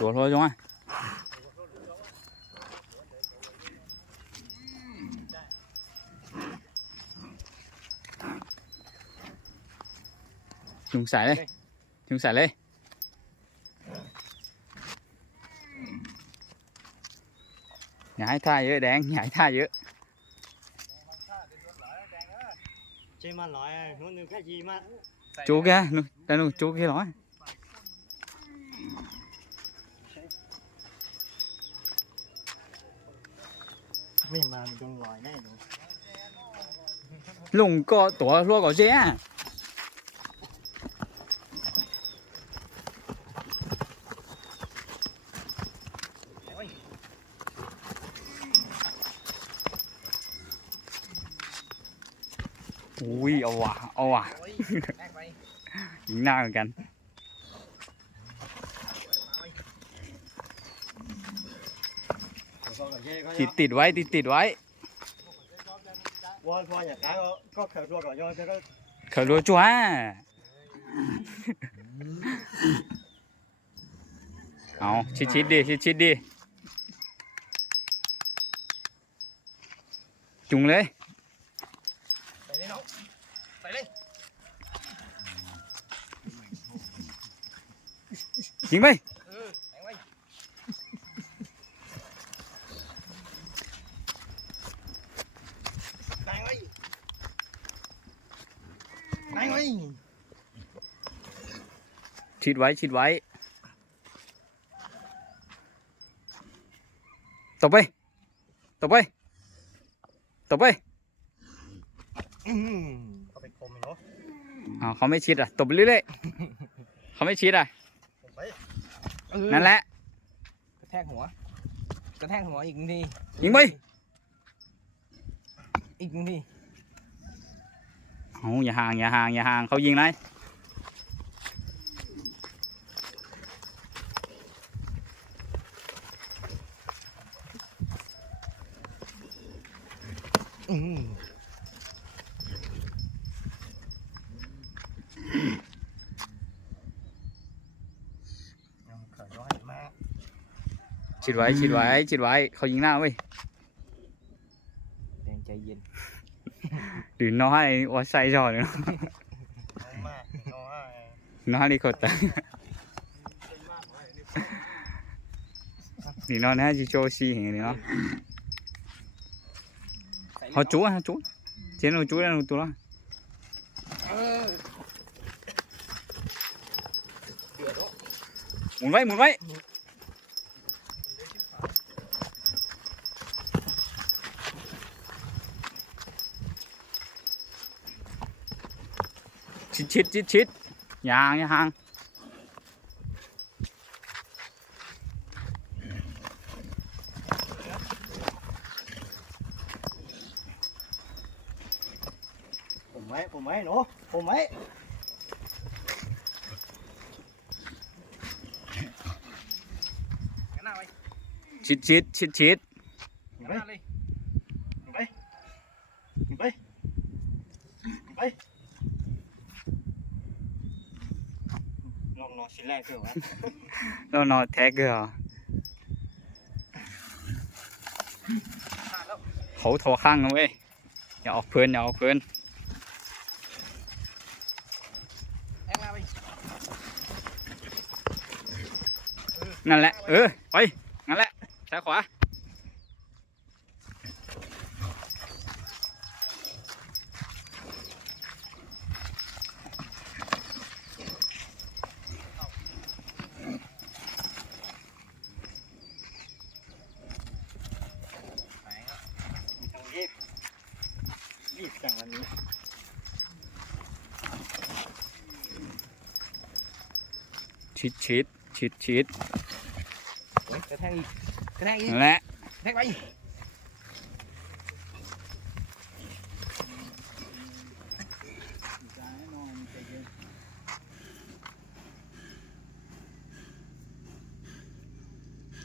Chỗ thôi chúng ơi Chúng xài lên Chúng xài lên Nhảy thai dữ đen, nhảy thai dữ Chú kia, đây nó chú kia nói. Nó được cái gì mà Chú kia nụ- Đây nụ chú kia nói vì mà mình đừng gọi này đúng Lùng có tổ lua có dễ à Ui, ồ à, ồ à Dính nào rồi กัน ติดติดไว้ติดติดไว้ qua qua nhà cái có có khởi rùa gọi cho cái เขารัวจ้าเอาชิดชิดๆดิชิดชิดๆดิจุงเลย Tại đây nó Tại đây ยิงไป ชิดไว้ชิดไว้ตบไปตบไปตบไป Ừ Có phải khổ mình nó อ้าวเขาไม่ชิดอะตบไปเรื่อยๆเขาไม่ชิดอะ Khổ bấy นั่นแหละกระแทกหัวกระแทกหัวอีกหนึ่งทียิงไปอีกหนึ่งทีเอาอย่าห่างอย่าห่างอย่าห่างเขายิงนะอืมยังเขินร้อยมาก ชิดไว้ชิดไว้ชิดไว้เขายิงหน้าเว้ยแดงใจเย็นหรือน้อยว่าใส่จอเลยเนาะน้อยมากน้อยน้อยนี่กดแต่นี่น้อยนะจีโจซีเห็นนี่เนาะเขาจู้ฮะจู้เจนจู้แล้วตัวละเออเดือดแล้วหมุนไว้หมุนไว้ ชิดชิดชิดชิดยางยางผมไว้ผมไว้หนูผมไว้งั้นหน้าไว้ชิดชิดชิดชิด งั้นหน้าเลยไปไปไปลองนอนชิ้นแรกเถอะวะ นอนแท็กเหรอขาดแล้วเขาทอข้างนะเว้ยอย่าออกเพลินอย่าออกเพลินแองลาไปนั่นแหละ เออ ไป นั่นแหละซ้ายขวา ไหนครับมีทางรีบรีบจังวันนี้ ชิดชิดชิดชิดโอ้ยกระแทกอีกกระแทกอีกนั่นแหละกระแทกไป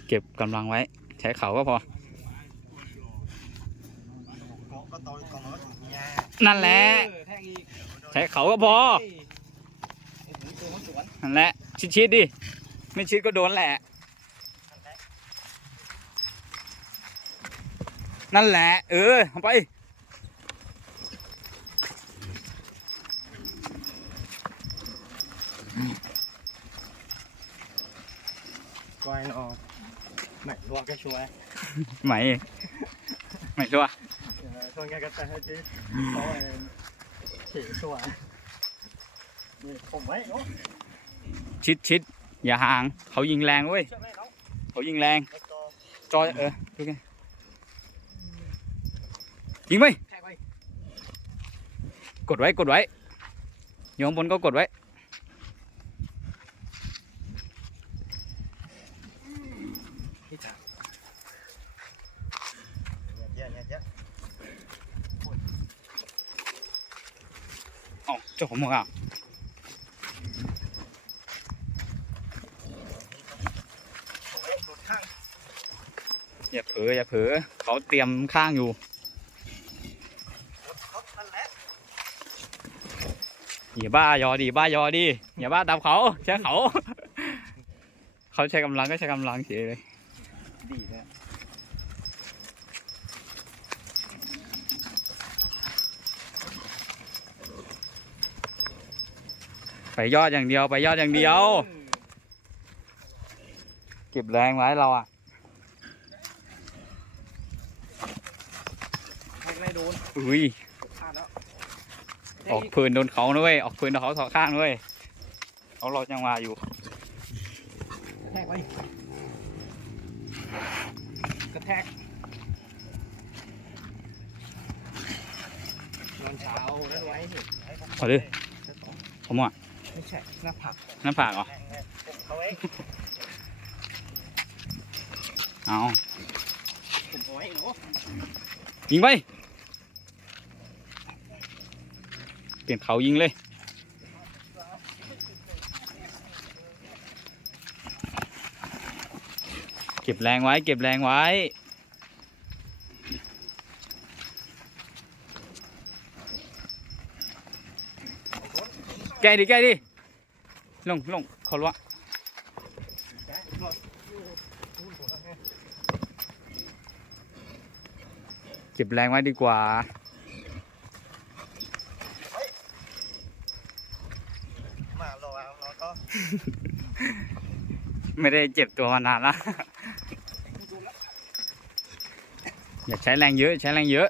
เก็บกำลังไว้ ใช้เขาก็พอก็โตกองแล้วถึงยานั่นแหละ เออแทงอีกใช้เขาก็พอเฮ้ยโอ้โหตัวมันสวน นั่นแหละ ชิดๆดิ ไม่ชิดก็โดนแหละ นั่นแหละ เออเอไปกอยออกไม่รัวก็ช่วยไม่ไม่ชัวช่วยแกก็จะให้ที่เขาเฉยช่วนี่ผมไว้เนาะ ชิดชิดอย่าห่าง เขายิงแรงเว้ย เขายิงแรง จอยเออดูกันยิงไปแทกดไว้กดไว้อยู่ข้างบนก็กดไว้ เอ้าเจ้าของหมวกอะ ผมไว้หลุดข้าง อย่าเผลออย่าเผลอเขาเตรียมข้างอยู่หลุดเขาทันแล้วอย่าบ้ายอดีบ้ายอดีอย่าบ้าตามเขาใช้เขา เขาใช้กำลังก็ใช้กำลังเฉยเลยดีเลยไปยอดอย่างเดียวไปยอดอย่างเดียว เก็บแรงไว้เราอะ แทกไม่โดน อุ้ยพลาดแล้วออกพื้นโดนเขาด้วยออกพื้นโดนเขาสองข้างด้วยเขาเราจังหวะอยู่แทกไว้กระแทกนอนเช้าแล้วไว้สิขอดิผมอะไม่ใช่หน้าผักหน้าผากเหรอเขาไว้เอาผมเอาไว้เนาะยิงไป เปลี่ยนเขายิงเลย เก็บแรงไว้ เก็บแรงไว้ แกดิแกดิลงลงเขาละเก็บแรงไว้ดีกว่า มารอเอาเราก็ ไม่ได้เจ็บตัวมานานละอย่าใช้แรงเยอะใช้แรงเยอะ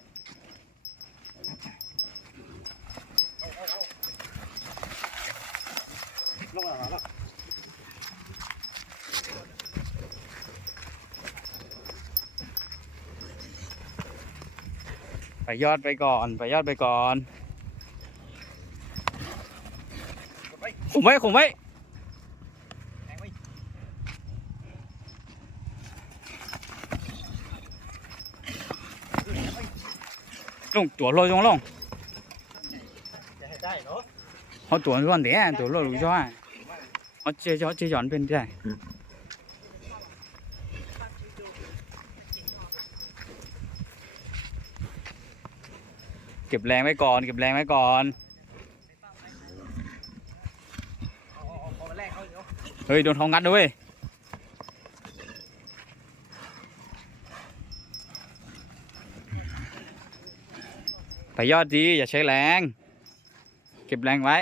ไปยอดไปก่อนไปยอดไปก่อนขุมไว้ขุมไว้ แทงไว้ ล งตัวลอยลงลงจะให้ได้เนาะเขาตัวร้อนเดี๋ยวตัวลอยรู้ช่วยเขาเจ๊ย้อนเจ๊ย้อนเป็นได้เก็บแรงไว้ก่อน เก็บแรงไว้ก่อนเอาเอาเอามาแรกเขาอีกเนาะเฮ้ยโดนเขางัดด้วย ไปยอดดีอย่าใช้แรง เก็บแรงไว้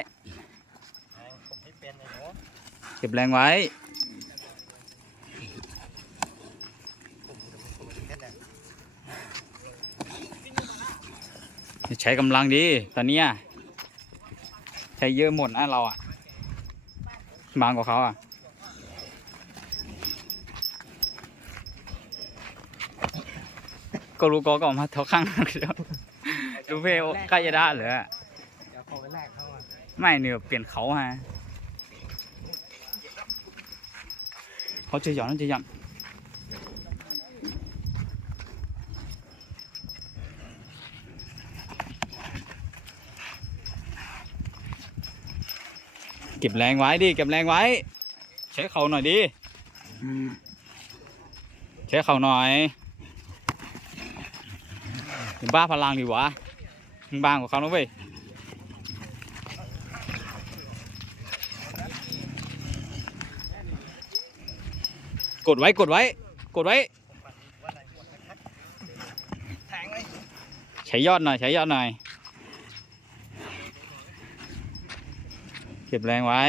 เก็บแรงไว้ ใช้กำลังดีตอนนี้ใช้เยอะหมดนะเราอะ บางกว่าเขาอะก็รู้ก็ก็ออกมาเท่าข้างเดียว ดูเพลใกล้จะได้เหรอเดี๋ยวขอไปแรกเขาอะไม่เนี่ยเปลี่ยนเขาฮะเขาจะหย่อนจะหย่อนเก็บแรงไว้ดิเก็บแรงไว้ ใช้เขาหน่อยดิใช้เขาหน่อยมึงบ้าพลังดีวะมึง บางกว่าเขานะเว้ยกดไว้กดไว้ กดไว้แทกแทใช้ยอดหน่อยใช้ยอดหน่อย เก็บแรงไว้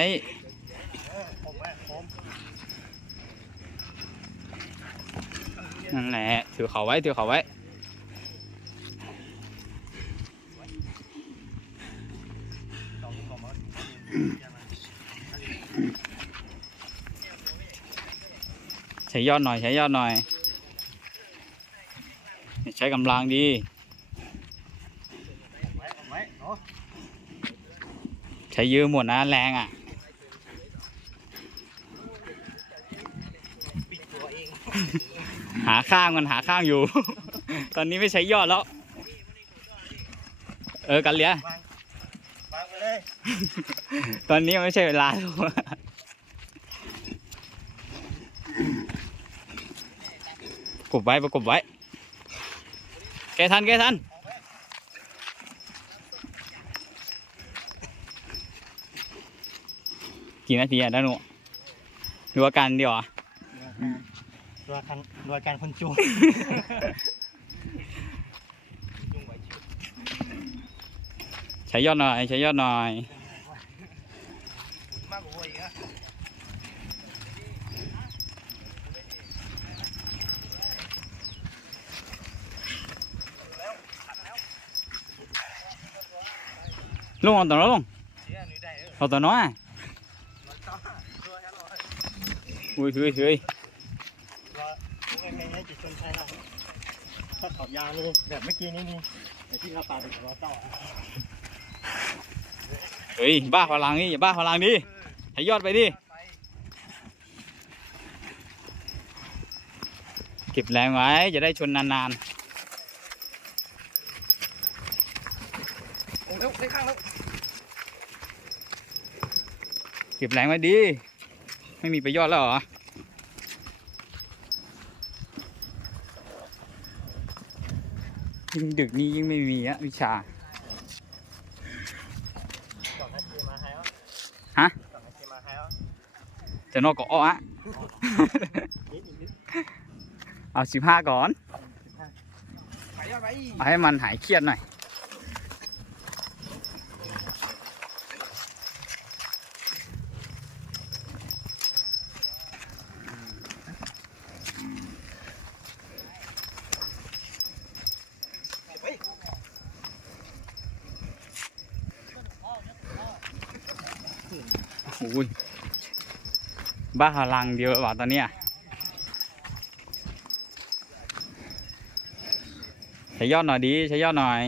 นั่นแหละถือเขาไว้ถือเขาไว้ สองผมเอา ใช้ยอดหน่อย ใช้ยอดหน่อย ใช้กำลังดีใช้ยอะหมดนะแรงอะหาข้างมันหาข้างอยู่ ตอนนี้ไม่ใช้ยอดแล้ว เออกันเลีย วางไปเลย ตอนนี้ไม่ใช่เวลาแล้วกบไว้ประกบไว้ แกทันแกทันกี่นาทีอะด้านุดูอาการเดียวอะตัวกันตัวการคนจูงจูงไว้ชิวใช้ยอดหน่อย ใช้ยอดหน่อย มากกว่าอีกนะ ลุงเอาตัวน้อยลงเอาตัวน้อยอุ้ยเฮ้ยเฮ้ยถ้าขอบยาวนี่แบบเมื่อกี้นี่นี่ไอ้ที่เราปาไปกับเราเจ้าเฮ้ยบ้าพลังนี่อย่าบ้าพลังดิ ใช้ยอดไปดิ เก็บแรงไว้ จะได้ชนนานโอ้เร็วได้ข้างแล้วๆเก็บแรงไว้ดิไม่มีประโยชน์แล้วเหรอยิ่งดึกนี่ยิ่งไม่มีอะวิชาสองนาทีมาให้แล้วฮะ สองนาทีมาให้แล้ว จะนอกก็อ้ออะนิดอีกนิดเอาสิบห้าก่อนไปเอาไปเอาให้มันหายเครียดหน่อยเฮ้ยโอ้ย บ้าพลังเดียวว่ะตอนเนี้ยใช้ยอดหน่อยดีใช้ยอดหน่อย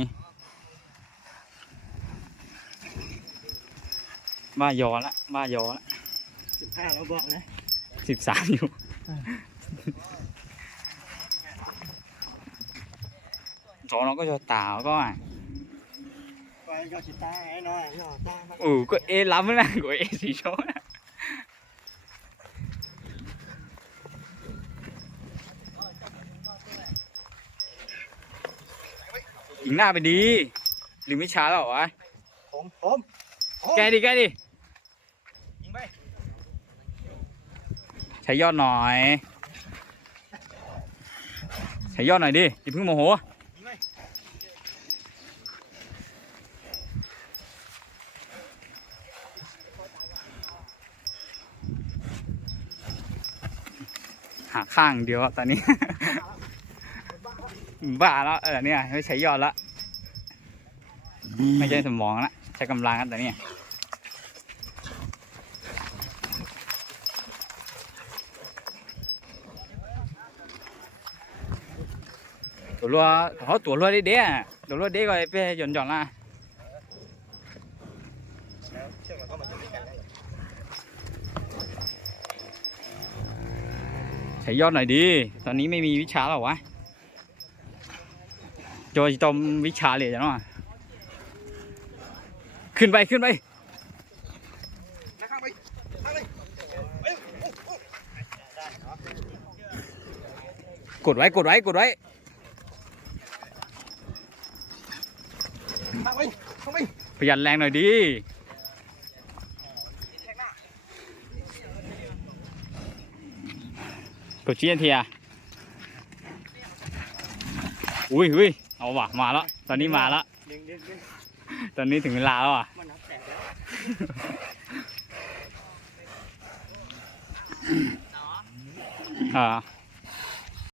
บ้ายอละบ้ายอละสิบห้าแล้วบอกนะสิบสามอยู่ chỗ nó có cho tảo có à ไปก็ชิต้าไอ้น้อยย่อต้ามา ừ có ê lắm nè của ê gì số nè Dính ra ไปดี หรือไม่ช้าแล้วเหรอวะผมผมผมแกดิแกดิยิงไปใช้ยอดหน่อย ใช้ยอดหน่อยดิอย่าเพิ่งโมโหยิงไปหาข้างเดียวอะตอนนี้ บ้าแล้วเออเนี่ยไม่ใช้ยอดละไม่ใช่สมองละใช้กำลังกันแต่เนี่ยตัวรัวเขาตัวรัวได้เด้อตัวรัวเด้ก็ไปหย่อนหย่อนๆละแล้วเชือกมันก็มาอยู่ด้วยกันแล้วใช้ยอดหน่อยดี ตอนนี้ไม่มีวิชาหรอวะ โจยตอมวิชาเลยจ้ะเนาะขึ้นไปขึ้นไปกดไว้กดไว้กดไว้ข้างไประหยัดแรงหน่อยดีกดชี้ทันทีอะอุ้ยอุ้ย เอาว่ะมาแล้ว ตอนนี้มาแล้ว ดึงดึงดึงตอนนี้ถึงเวลาแล้วอะ มันนับแตกแล้วอ่า